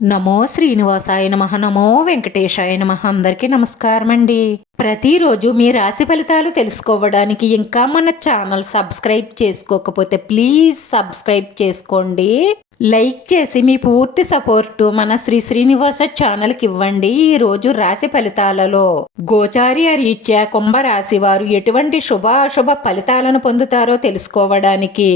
నమో శ్రీనివాసాయ నమః. నమో వెంకటేశాయ నమః. అందరికీ నమస్కారం అండి. ప్రతిరోజు మీ రాశి ఫలితాలు తెలుసుకోవడానికి ఇంకా మన ఛానల్ సబ్స్క్రైబ్ చేసుకోకపోతే ప్లీజ్ సబ్స్క్రైబ్ చేసుకోండి. లైక్ చేసి మీ పూర్తి సపోర్టు మన శ్రీ శ్రీనివాస ఛానల్కి ఇవ్వండి. ఈ రోజు రాశి ఫలితాలలో గోచార్య రీత్యా కుంభరాశి వారు ఎటువంటి శుభాశుభ ఫలితాలను పొందుతారో తెలుసుకోవడానికి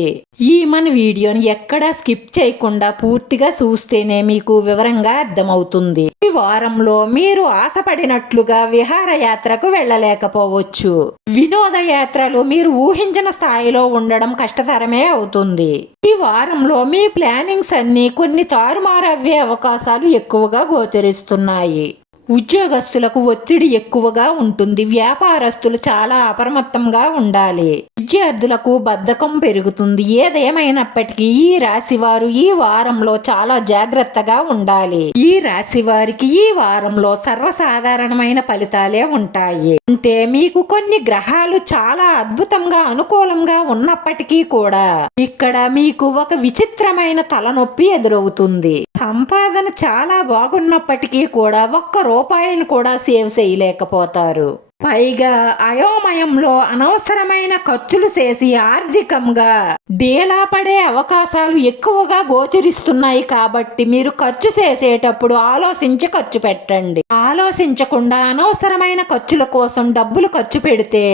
ఈ మన వీడియోని ఎక్కడా స్కిప్ చేయకుండా పూర్తిగా చూస్తేనే మీకు వివరంగా అర్థమవుతుంది. ఈ వారంలో మీరు ఆశపడినట్లుగా విహారయాత్రకు వెళ్ళలేకపోవచ్చు. వినోదయాత్రలు మీరు ఊహించిన స్థాయిలో ఉండడం కష్టతరమే అవుతుంది. ఈ వారంలో మీ ప్లానింగ్స్ అన్ని కొన్ని తారుమారు అయ్యే అవకాశాలు ఎక్కువగా గోచరిస్తున్నాయి. ఉద్యోగస్తులకు ఒత్తిడి ఎక్కువగా ఉంటుంది. వ్యాపారస్తులు చాలా అప్రమత్తంగా ఉండాలి. విద్యార్థులకు బద్ధకం పెరుగుతుంది. ఏదేమైనప్పటికీ ఈ రాశి వారు ఈ వారంలో చాలా జాగ్రత్తగా ఉండాలి. ఈ రాశి వారికి ఈ వారంలో సర్వసాధారణమైన ఫలితాలే ఉంటాయి. అంటే మీకు కొన్ని గ్రహాలు చాలా అద్భుతంగా అనుకూలంగా ఉన్నప్పటికీ కూడా ఇక్కడ మీకు ఒక విచిత్రమైన తలనొప్పి ఎదురవుతుంది. సంపాదన చాలా బాగున్నప్పటికీ కూడా ఒక్క రూపాయిని కూడా సేవ్ చేయలేకపోతారు. పైగా అయోమయంలో అనవసరమైన ఖర్చులు చేసి ఆర్థికంగా డేలా పడే అవకాశాలు ఎక్కువగా గోచరిస్తున్నాయి. కాబట్టి మీరు ఖర్చు చేసేటప్పుడు ఆలోచించి ఖర్చు పెట్టండి. ఆలోచించకుండా అనవసరమైన ఖర్చుల కోసం డబ్బులు ఖర్చు పెడితే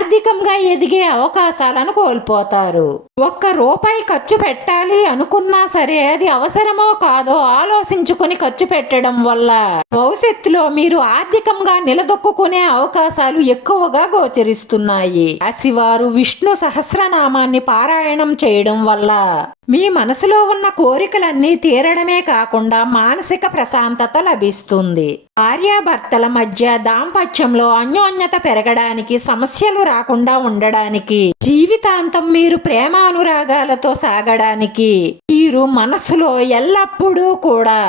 ఆర్థికంగా ఎదిగే అవకాశాలను కోల్పోతారు. ఒక్క రూపాయి ఖర్చు పెట్టాలి అనుకున్నా సరే అది అవసరమో కాదో ఆలోచించుకుని ఖర్చు పెట్టడం వల్ల భవిష్యత్తులో మీరు ఆర్థికంగా నిలదొక్కునే అవకాశాలు ఎక్కువగా గోచరిస్తున్నాయి. రాశివారు విష్ణు సహస్రనామాన్ని పారాయణం చేయడం వల్ల మీ మనసులో ఉన్న కోరికలన్నీ తీరడమే కాకుండా మానసిక ప్రశాంతత లభిస్తుంది. భార్యాభర్తల మధ్య దాంపత్యంలో అన్యోన్యత పెరగడానికి, సమస్యలు రాకుండా ఉండడానికి, జీవితాంతం మీరు ప్రేమానురాగాలతో సాగడానికి మీరు మనసులో ఎల్లప్పుడూ కూడా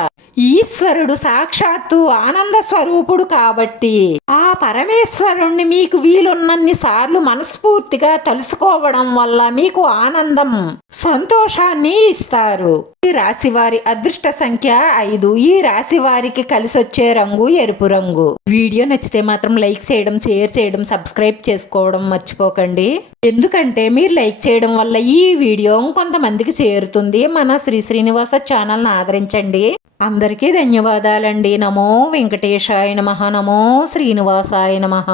ఈశ్వరుడు సాక్షాత్తు ఆనంద స్వరూపుడు కాబట్టి ఆ పరమేశ్వరుణ్ణి మీకు వీలున్నన్ని సార్లు మనస్ఫూర్తిగా తలుసుకోవడం వల్ల మీకు ఆనందం, సంతోషాన్ని ఇస్తారు. ఈ రాశి వారి అదృష్ట సంఖ్య 5. ఈ రాశి వారికి కలిసొచ్చే రంగు ఎరుపు రంగు. వీడియో నచ్చితే మాత్రం లైక్ చేయడం, షేర్ చేయడం, సబ్స్క్రైబ్ చేసుకోవడం మర్చిపోకండి. ఎందుకంటే మీరు లైక్ చేయడం వల్ల ఈ వీడియో కొంతమందికి చేరుతుంది. మన శ్రీ శ్రీనివాస ఛానల్ని ఆదరించండి. అందరికీ ధన్యవాదాలండి. నమో వెంకటేశాయ నమః. నమో శ్రీనివాసాయ నమః.